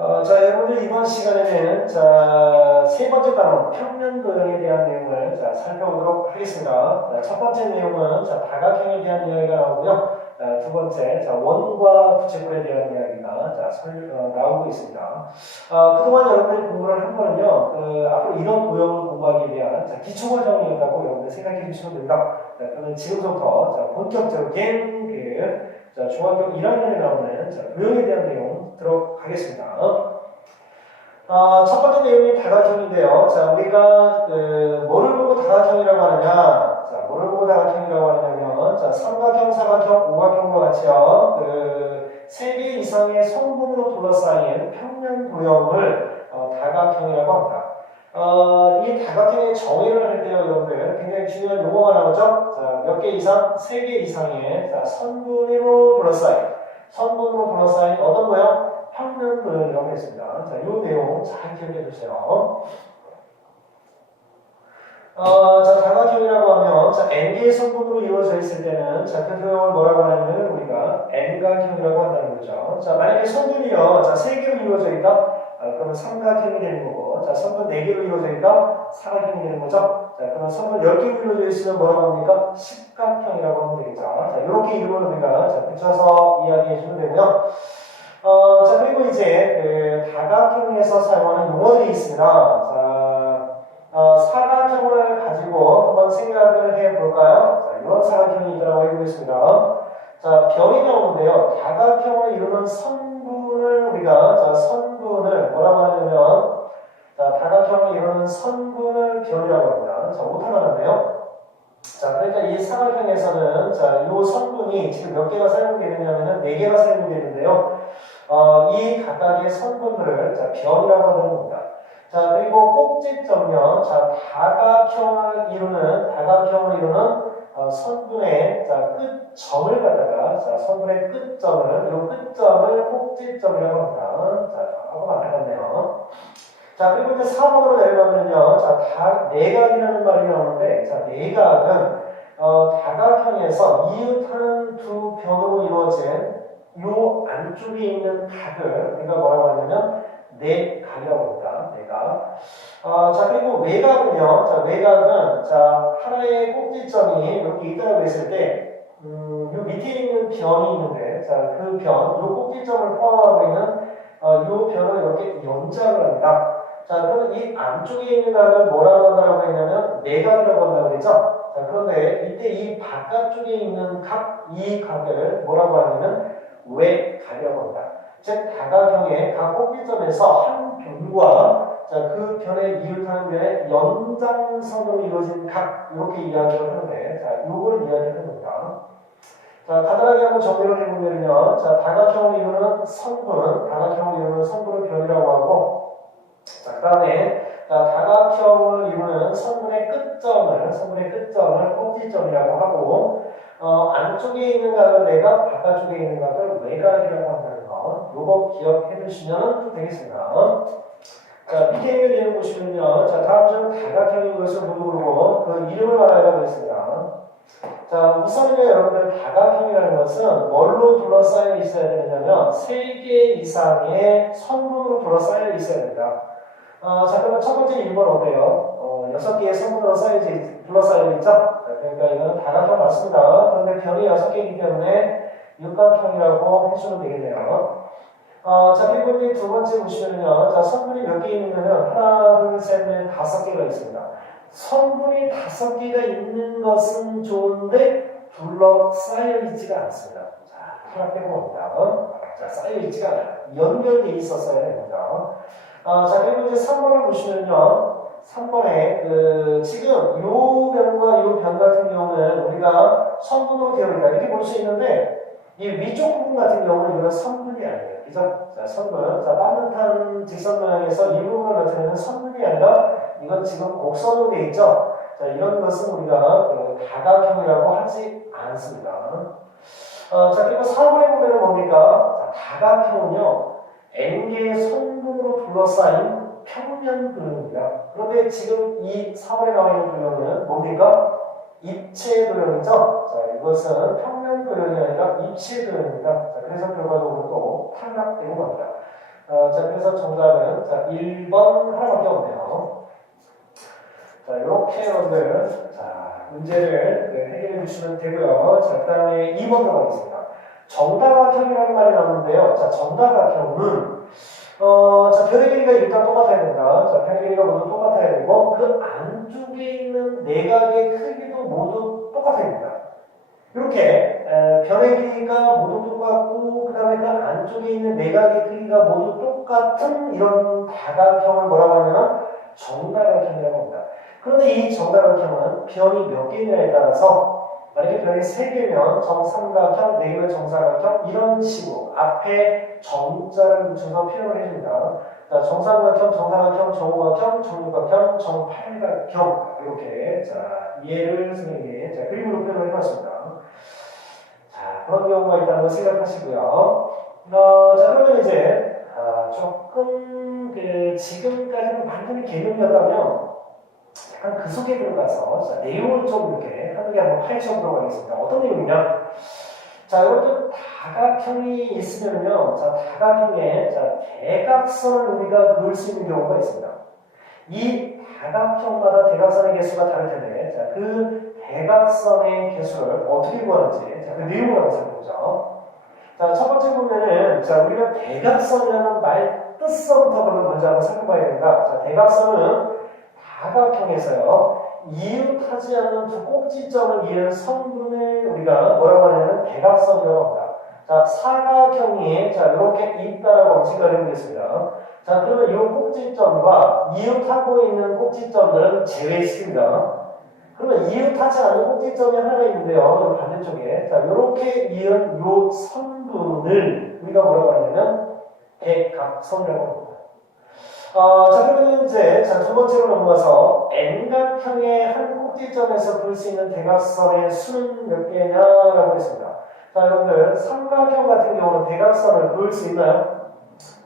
어, 자, 여러분들 이번 시간에는 자, 세 번째 단원 평면 도형에 대한 내용을 자, 살펴보도록 하겠습니다. 자, 첫 번째 내용은 자, 다각형에 대한 이야기가 나오고요. 자, 두 번째 자, 원과 부채꼴에 대한 이야기가 자, 설, 어, 나오고 있습니다. 어, 그동안 여러분들이 공부를 한 거는요, 그, 앞으로 이런 도형을 공부하기 위한 자, 기초 과정이라고 여러분들 생각해 주시면 됩니다. 자, 그러면 지금부터 자, 본격적인 그 자, 중학교 1학년에 나오는 자, 도형에 대한 내용 들어가겠습니다. 어, 첫 번째 내용이 다각형인데요. 자, 우리가 그, 뭐를 보고 다각형이라고 하느냐? 자, 뭐를 보고 다각형이라고 하느냐면, 자, 삼각형, 사각형, 오각형과 같이요. 그, 세 개 이상의 성분으로 둘러싸인 평면 도형을 어, 다각형이라고 합니다. 어, 이 다각형의 정의를 할 때요, 여러분들 굉장히 중요한 용어가 나오죠. 자, 몇 개 이상, 세 개 이상의 자, 선분으로 둘러싸인, 선분으로 둘러싸인 어떤 모형? 평면 도형이라고 했습니다. 자, 이 내용 잘 기억해 주세요. 어, 자, 다각형이라고 하면, 자, n개의 성분으로 이루어져 있을 때는, 자, 그 도형을 뭐라고 하냐면, 우리가 n각형이라고 한다는 거죠. 자, 만약에 성분이요, 자, 세 개로 이루어져 있다? 아, 그러면 삼각형이 되는 거고, 자, 성분 네 개로 이루어져 있다? 사각형이 되는 거죠. 자, 그러면 성분 열 개로 이루어져 있으면 뭐라고 합니까? 십각형이라고 하면 되겠죠. 자, 이렇게 이름을 우리가, 자, 붙여서 이야기해 주면 되고요. 어, 자, 그리고 이제, 그, 다각형에서 사용하는 용어들이 있습니다. 자, 어, 사각형을 가지고 한번 생각을 해 볼까요? 자, 이런 사각형이 있다고 알고 있습니다. 자, 변이 나오는데요. 다각형을 이루는 선분을 우리가, 자, 선분을 뭐라고 하냐면, 자, 다각형을 이루는 선분을 변이라고 합니다. 자, 오타 나갔네요. 자, 그러니까 이 사각형에서는, 자, 이 선분이 지금 몇 개가 사용되느냐면은 네 개가 사용되는데요. 어, 이 각각의 선분들을, 자, 변이라고 하는 겁니다. 자, 그리고 꼭지점요. 자, 다각형을 이루는, 다각형을 이루는 어, 선분의 자, 끝점을 갖다가, 자, 선분의 끝점을, 이 끝점을 꼭지점이라고 합니다. 자, 하고 안타깝네요. 자, 그리고 이제 4번으로 내려가면요. 자, 다, 내각이라는 말이 나오는데, 자, 내각은, 어, 다각형에서 이웃하는 두 변으로 이루어진 요 안쪽에 있는 각을 우리가 뭐라고 하냐면, 내각이라고 합니다. 내각. 어, 자, 그리고 외곽은요. 자, 외곽은, 자, 하나의 꼭지점이 이렇게 있다고 했을 때, 음, 요 밑에 있는 변이 있는데, 자, 그 변, 요 꼭지점을 포함하고 있는, 어, 요 변을 이렇게 연장을 합니다. 자, 그러면 이 안쪽에 있는 각을 뭐라고 한다고 했냐면, 내각이라고 한다고 했죠? 자, 그런데 이때 이 바깥쪽에 있는 각, 이 각을 뭐라고 하냐면, 외각이라고 합니다. 즉 다각형의 각 꼭지점에서 한 변과 자, 그 변에 이웃하는 변의 연장선으로 이루어진 각 이렇게 이야기를 하는데 자, 요걸 이야기하는 겁니다. 자, 간단하게 한번 정리를 해보면요. 자, 다각형을 이루는 선분은 다각형을 이루는 선분을 변이라고 하고 자, 그 다음에 자, 다각형을 이루는 선분의 끝점을 선분의 끝점을 꼭지점이라고 하고 어, 안쪽에 있는 각을 내각, 바깥쪽에 있는 각을 외각이라고 한다는 거 요거 기억해 두시면 되겠습니다. 자, 있는 내용 보시면요. 자, 다음 중 다각형인 것을 모르고 그 이름을 말하라고 했습니다. 자, 우선은요, 여러분들 다각형이라는 것은 뭘로 둘러싸여 있어야 되느냐면 세개 이상의 선분으로 둘러싸여 있어야 됩니다. 어, 자, 그러면 첫 번째 1번 어때요? 어, 여섯 개의 선분으로 쌓여져 있- 둘러싸여 있죠? 자, 그러니까 이거는 다각형 맞습니다. 그런데 변이 여섯 개이기 때문에 육각형이라고 해주면 되겠네요. 어, 자, 그리고 이제 두 번째 보시면요. 자, 선분이 몇 개 있냐면, 하나, 둘, 셋, 넷, 다섯 개가 있습니다. 선분이 다섯 개가 있는 것은 좋은데, 둘러싸여 있지가 않습니다. 자, 하나 봅니다. 자, 쌓여 있지가 않아요. 연결돼 있었어야 됩니다. 어, 자, 그리고 이제 3번을 보시면요. 3번에, 그, 지금 요 변과 요 변 같은 경우는 우리가 선분으로 되어 있다. 이렇게 볼 수 있는데, 이 위쪽 부분 같은 경우는 이건 선분이 아니에요. 그죠? 자, 선분. 자, 따뜻한 직선 모양에서 이 부분을 나타내는 선분이 아니라 이건 지금 곡선으로 되어 있죠? 자, 이런 것은 우리가 그 다각형이라고 하지 않습니다. 어, 자, 그리고 4번에 보면 뭡니까? 자, 다각형은요, n개의 선분으로 둘러싸인 평면 도형입니다. 그런데 지금 이 4번에 나와 있는 도형은 뭡니까? 입체 도형이죠? 자, 이것은 평면 도형이 아니라 입체 도형입니다. 자, 그래서 결과적으로 또 탈락되는 겁니다. 어, 자, 그래서 정답은 자, 1번 하나밖에 없네요. 자, 이렇게 여러분들 자, 문제를 네, 해결해 주시면 되고요. 자, 그 다음에 2번으로 가겠습니다. 정다각형이라는 말이 나오는데요. 자, 정다각형은 어, 자, 변의 길이가 일단 똑같아야 된다. 자, 변의 길이가 모두 똑같아야 되고 그 안쪽에 있는 내각의 크기도 모두 똑같아야 된다. 이렇게 에, 변의 길이가 모두 똑같고 그 다음에 그 안쪽에 있는 내각의 크기가 모두 똑같은 이런 다각형을 뭐라고 하냐면 정다각형이라고 합니다. 그런데 이 정다각형은 변이 몇 개냐에 따라서 만약에 변이 세 개면 정삼각형, 네 개면 정사각형 이런 식으로 앞에 정자를 붙여서 표현을 해줍니다. 자, 정삼각형, 정사각형, 정오각형, 정육각형, 정팔각형 이렇게 자 이해를 선생님이 자 그림으로 표현을 해봤습니다. 자 그런 경우가 있다는 걸 생각하시고요. 어, 자 그러면 이제 아, 조금 그 지금까지는 완전히 개념이었다면 약간 그 속에 들어가서 자, 내용을 좀 이렇게 개 한번 파헤쳐 보도록 하겠습니다. 어떤 내용이냐? 자, 여러분들 다각형이 있으면요. 자, 다각형에 자, 대각선을 우리가 그을 수 있는 경우가 있습니다. 이 다각형마다 대각선의 개수가 다를 텐데, 자, 그 대각선의 개수를 어떻게 구하는지, 자, 그 내용을 한번 살펴보죠. 자, 첫 번째 보면은, 자, 우리가 대각선이라는 말 뜻서부터 그러면 먼저 한번 살펴봐야 된다. 자, 대각선은 다각형에서요, 이웃하지 않는 두 꼭지점을 이은 성분을 우리가 뭐라고 하냐면 대각선이라고 합니다. 자, 사각형이 자, 이렇게 있다라고 지금 되겠습니다. 자, 그러면 이 꼭지점과 이웃하고 있는 꼭지점들은 제외시킵니다. 그러면 이웃하지 않는 꼭지점이 하나가 있는데요. 반대쪽에. 자, 이렇게 이은 요 선분을 우리가 뭐라고 하냐면 대각선이라고 합니다. 어, 자, 그러면 이제, 자, 두 번째로 넘어가서, N각형의 한 꼭지점에서 볼 수 있는 대각선의 수는 몇 개냐라고 했습니다. 자, 여러분들, 삼각형 같은 경우는 대각선을 볼 수 있나요?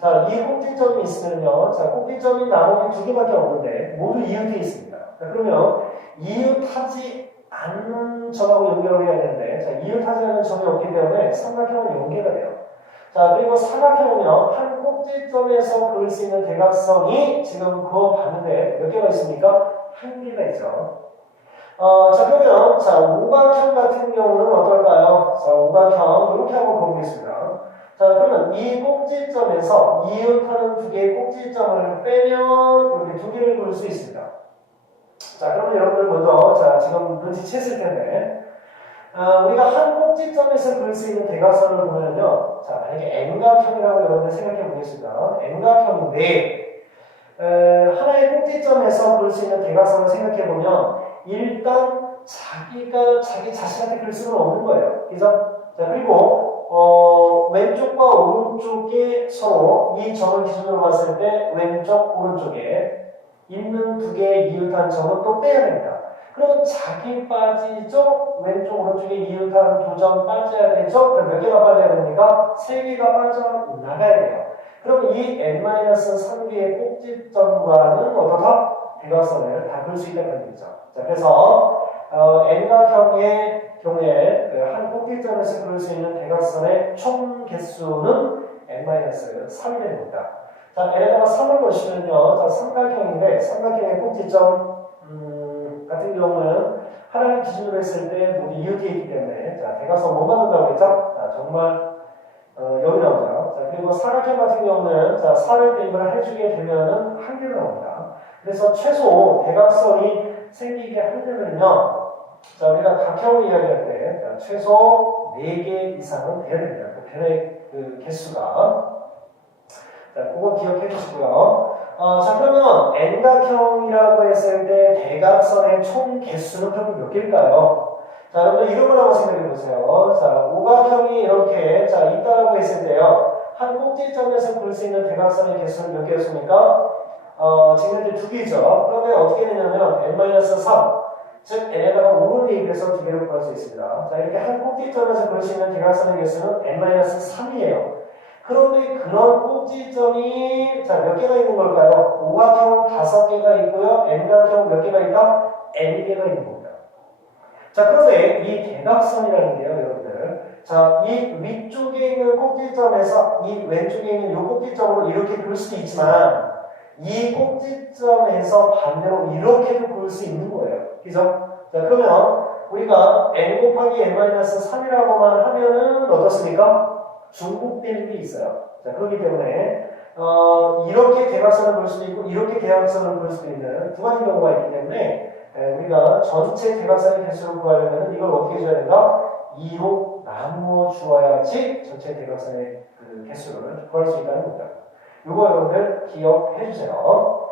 자, 이 꼭지점이 있으면요. 자, 꼭지점이 나머지 두 개밖에 없는데, 모두 이웃해 있습니다. 자, 그러면, 이웃하지 않는 점하고 연결을 해야 되는데, 자, 이웃하지 않는 점이 없기 때문에 삼각형은 연계가 돼요. 자, 그리고 사각형은요, 한 꼭지점에서 그을 수 있는 대각선이 지금 그어봤는데 몇 개가 있습니까? 한 개가 있죠. 어, 자, 그러면, 자, 오각형 같은 경우는 어떨까요? 자, 오각형, 이렇게 한번 보겠습니다. 자, 그러면 이 꼭지점에서 이웃하는 두 개의 꼭지점을 빼면 이렇게 두 개를 그을 수 있습니다. 자, 그러면 여러분들 먼저, 자, 지금 눈치챘을 텐데, 아, 우리가 한 꼭지점에서 그릴 수 있는 대각선을 보면요. 자, 만약에 N각형이라고 여러분들 생각해 보겠습니다. N각형인데, 에, 하나의 꼭지점에서 그릴 수 있는 대각선을 생각해 보면, 일단 자기가 자기 자신한테 그릴 수는 없는 거예요. 그죠? 자, 그리고, 어, 왼쪽과 오른쪽에 서로 이 점을 기준으로 봤을 때, 왼쪽, 오른쪽에 있는 두 개의 이웃한 점은 또 빼야 됩니다. 그러면 자기 빠지죠? 왼쪽 오른쪽에 두점 빠져야 되죠? 그럼 몇 개가 빠져야 됩니까? 세 개가 빠져나가야 돼요. 그러면 이 n-3개의 꼭지점과는 어떻다? 대각선을 다 그릴 수 있다는 얘기죠. 자, 그래서 어, n각형의 경우에 그 한 꼭지점에서 그릴 수 있는 대각선의 총 개수는 n-3이 됩니다. 자, n에다가 3을 보시면요. 자, 삼각형인데 삼각형의 꼭지점 음, 같은 경우는 하나를 기준으로 했을 때 모두 이웃이 있기 때문에 자, 대각선 못 만든다고 했죠? 자, 정말 어, 여기 나오죠. 자, 그리고 사각형 같은 경우는 자, 4를 대입을 해주게 되면은 한 개로 나옵니다. 그래서 최소 대각선이 생기게 하려면요. 자, 우리가 각형을 이야기할 때 자, 최소 4개 이상은 돼야 됩니다. 그 변의 그 개수가. 자, 그거 기억해 주시고요. 어, 자, 그러면 N각형이라고 했을 때 대각선의 총 개수는 그럼 몇 개일까요? 자, 여러분 이런 걸 한번 생각해 보세요. 자, 오각형이 이렇게 자, 있다고 했을 때요. 한 꼭지점에서 볼 수 있는 대각선의 개수는 몇 개였습니까? 어, 지금 현재 두 개죠. 그러면 어떻게 되냐면 n-3, 즉 n에다가 5를 대입해서 두 개를 구할 수 있습니다. 자, 이렇게 한 꼭지점에서 볼 수 있는 대각선의 개수는 n-3이에요. 그런데 그런 꼭지점이 자 몇 개가 있는 걸까요? 오각형 다섯 개가 있고요. n각형 몇 개가 있다? n 개가 있는 겁니다. 자 그런데 이 대각선이라는 게요, 여러분들. 자, 이 위쪽에 있는 꼭지점에서 이 왼쪽에 있는 이 꼭지점으로 이렇게 그을 수도 있지만 이 꼭지점에서 반대로 이렇게도 그을 수 있는 거예요. 그죠? 자, 그러면 우리가 n 곱하기 n-3이라고만 하면은 어떻습니까? 중복되는 게 있어요. 자, 그렇기 때문에 어, 이렇게 대각선을 볼 수도 있고 이렇게 대각선을 볼 수도 있는 두 가지 경우가 있기 때문에 에, 우리가 전체 대각선의 개수를 구하려면 이걸 어떻게 줘야 된다? 2로 나누어 주어야지 전체 대각선의 그 개수를 구할 수 있다는 겁니다. 이거 여러분들 기억해 주세요.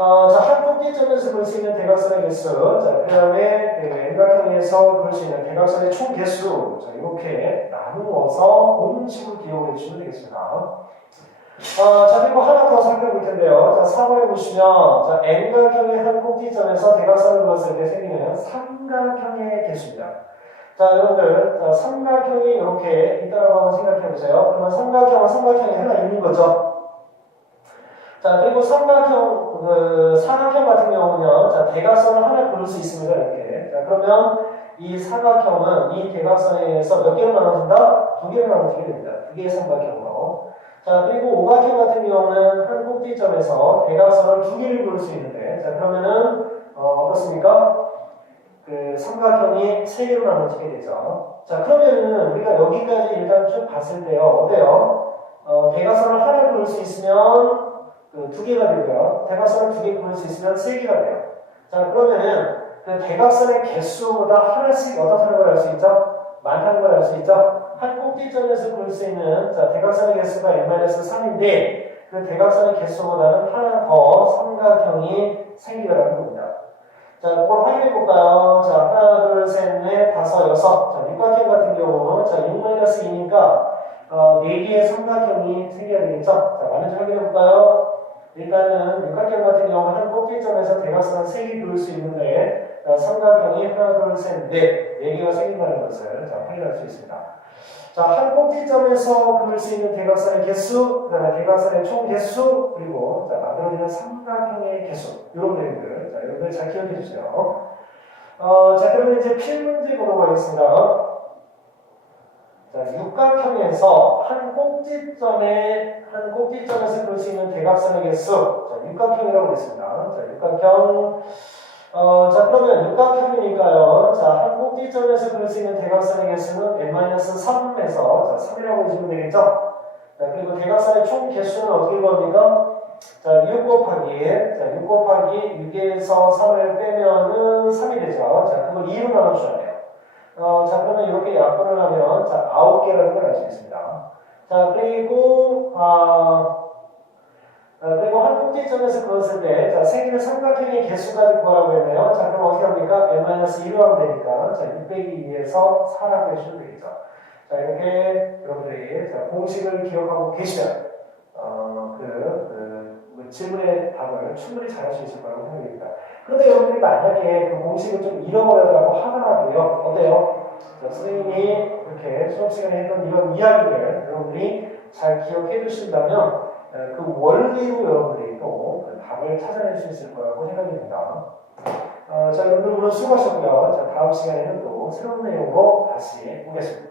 어, 자, 한 꼭지점에서 볼 수 있는 대각선의 개수, 자, 그 다음에 그 N각형에서 볼 수 있는 대각선의 총 개수, 자, 이렇게 나누어서 공식으로 기억을 해주시면 되겠습니다. 어, 자, 그리고 하나 더 살펴볼 텐데요. 자, 4번에 보시면, 자, N각형의 한 꼭지점에서 대각선을 그었을 때 생기는 삼각형의 개수입니다. 자, 여러분들, 자, 삼각형이 이렇게 있다라고 한번 생각해 보세요. 그러면 삼각형은 삼각형이 하나 있는 거죠. 자, 그리고 삼각형, 그, 사각형 같은 경우는요, 자, 대각선을 하나 그릴 수 있습니다, 이렇게. 자, 그러면 이 사각형은 이 대각선에 의해서 몇 개로 나눠진다? 두 개로 나눠지게 됩니다. 두 개의 삼각형으로. 자, 그리고 오각형 같은 경우는 한 꼭지점에서 대각선을 두 개를 그릴 수 있는데, 자, 그러면은, 어, 어떻습니까? 그 삼각형이 세 개로 나눠지게 되죠. 자, 그러면은 우리가 여기까지 일단 쭉 봤을 때요, 어때요? 어, 대각선을 하나 그릴 수 있으면 그 두 개가 되고요. 대각선을 두 개 그릴 수 있으면 세 개가 돼요. 자, 그러면은 그 대각선의 개수보다 하나씩 어떻다는 걸 알 수 있죠? 많다는 걸 알 수 있죠? 한 꼭지점에서 그릴 수 있는 자, 대각선의 개수가 n-3인데 그 대각선의 개수보다는 하나 더 삼각형이 생기더라는 겁니다. 자, 그걸 확인해 볼까요? 자, 하나, 둘, 셋, 넷, 다섯, 여섯. 자, 육각형 같은 경우는 자, 6-2니까 어, 4개의 삼각형이 생겨야 되겠죠? 자, 많은지 확인해 볼까요? 일단은 육각형 같은 경우는 한 꼭지점에서 대각선을 3개 그릴 수 있는데 자, 삼각형이 하나, 둘, 셋, 넷, 4개가 생긴다는 것을 자, 확인할 수 있습니다. 자, 한 꼭지점에서 그릴 수 있는 대각선의 개수, 그 다음에 대각선의 총 개수, 그리고 자, 만들어지는 삼각형의 개수. 이런 내용들. 자, 여러분들 잘 기억해 주세요. 어, 자, 그러면 이제 필문제 보도록 하겠습니다. 자, 육각형에서 한 꼭지점에, 한 꼭지점에서 그릴 수 있는 대각선의 개수. 자, 육각형이라고 그랬습니다. 자, 육각형. 어, 자, 그러면 육각형이니까요. 자, 한 꼭지점에서 그릴 수 있는 대각선의 개수는 n-3에서, 자, 3이라고 보시면 되겠죠? 자, 그리고 대각선의 총 개수는 어떻게 구합니까? 자, 6 곱하기, 자, 6 곱하기 6에서 3을 빼면은 3이 되죠. 자, 그걸 2로 나눠줘야 돼요. 어, 자, 그러면 이렇게 약분을 하면, 자, 9개라는 걸 알 수 있습니다. 자, 그리고, 아, 어, 그리고 한 꼭지점에서 그었을 때, 자, 생기는 삼각형의 개수까지 구하라고 했네요. 자, 그럼 어떻게 합니까? n-1로 하면 되니까, 자, 6 빼기 2에서 4라고 해주시면 되겠죠. 자, 이렇게 여러분들이, 자, 공식을 기억하고 계시면, 어, 그, 그, 그 질문의 답을 충분히 잘 할 수 있을 거라고 생각됩니다. 그런데 여러분들이 만약에 그 공식을 좀 잃어버렸다고 하더라도요, 어때요? 자, 선생님이 이렇게 수업 시간에 했던 이런 이야기를 여러분들이 잘 기억해 주신다면, 어, 그 원리로 여러분들이 또 그 답을 찾아낼 수 있을 거라고 생각이 듭니다. 어, 자, 여러분들 오늘 수고하셨고요. 자, 다음 시간에는 또 새로운 내용으로 다시 오겠습니다.